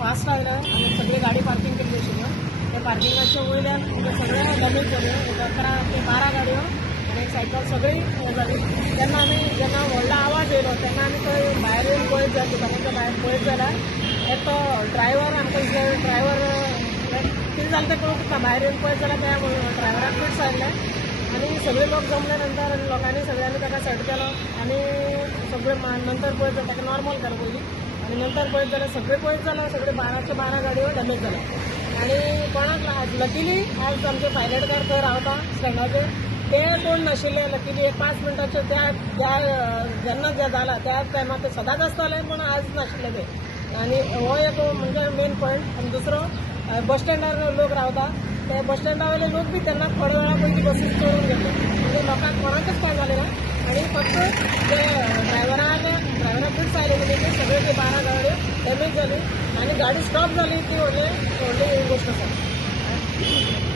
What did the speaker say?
फास्ट आयलें आनी सगळी गाडी पार्किंग केल्ली आशिल्ल्यो. त्या पार्किंगाच्या वयल्यान सगळे डॅमेज जाल्यो. 11 ते 12 गाडयो आनी एक सायकल सगळी हे जाली. जेन्ना व्हडलो आवाज येयलो तेन्ना आमी थंय भायर येवन पळयत जाय दुकानाच्या भायर पळयत जाल्यार एक तो ड्रायव्हर आमकां दिसलें ड्रायव्हर कितें जालें तें कळूंक ना. भायर येवन पळयत जाल्यार त्या ड्रायव्हराक फिट्स आयिल्लें आनी सगळे लोक जमले नंतर आनी लोकांनी सगळ्यांनी ताका सेट केलो आनी सगळे नंतर पळयत जाल्यार ताका नॉर्मल केलो पयलीं आनी नंतर पळयत जाल्यार सगळे पळयत जाल्यार सगळे 12चे 12 गाडयो डॅमेज जाल्या. आनी कोणाक लकिली आज आमचे पायलट कार थंय रावता स्टँडाचेर ते कोण नाशिल्ले. लकिली एक 5 मिनटाचे जेन्ना जें जालां त्या टायमार ते सदांच आसताले पूण आज नाशिल्ले ते. आनी हो एक म्हणजे मेन पॉयंट. आनी दुसरो बस स्टँडार लोक रावता ते बस स्टँडा वयले लोक बी तेन्ना थोड्या वेळा पयलीं बसीस चडून घेतले म्हणजे लोकांक कोणाकच काय जालें ना. आनी फक्त जे ड्रायव्हराक फिट्स आयले म्हणजे सगळे ते 12 गाडयो डॅमेज जाली आनी गाडी स्टॉप जाली ती व्हडली गोश्ट आसा.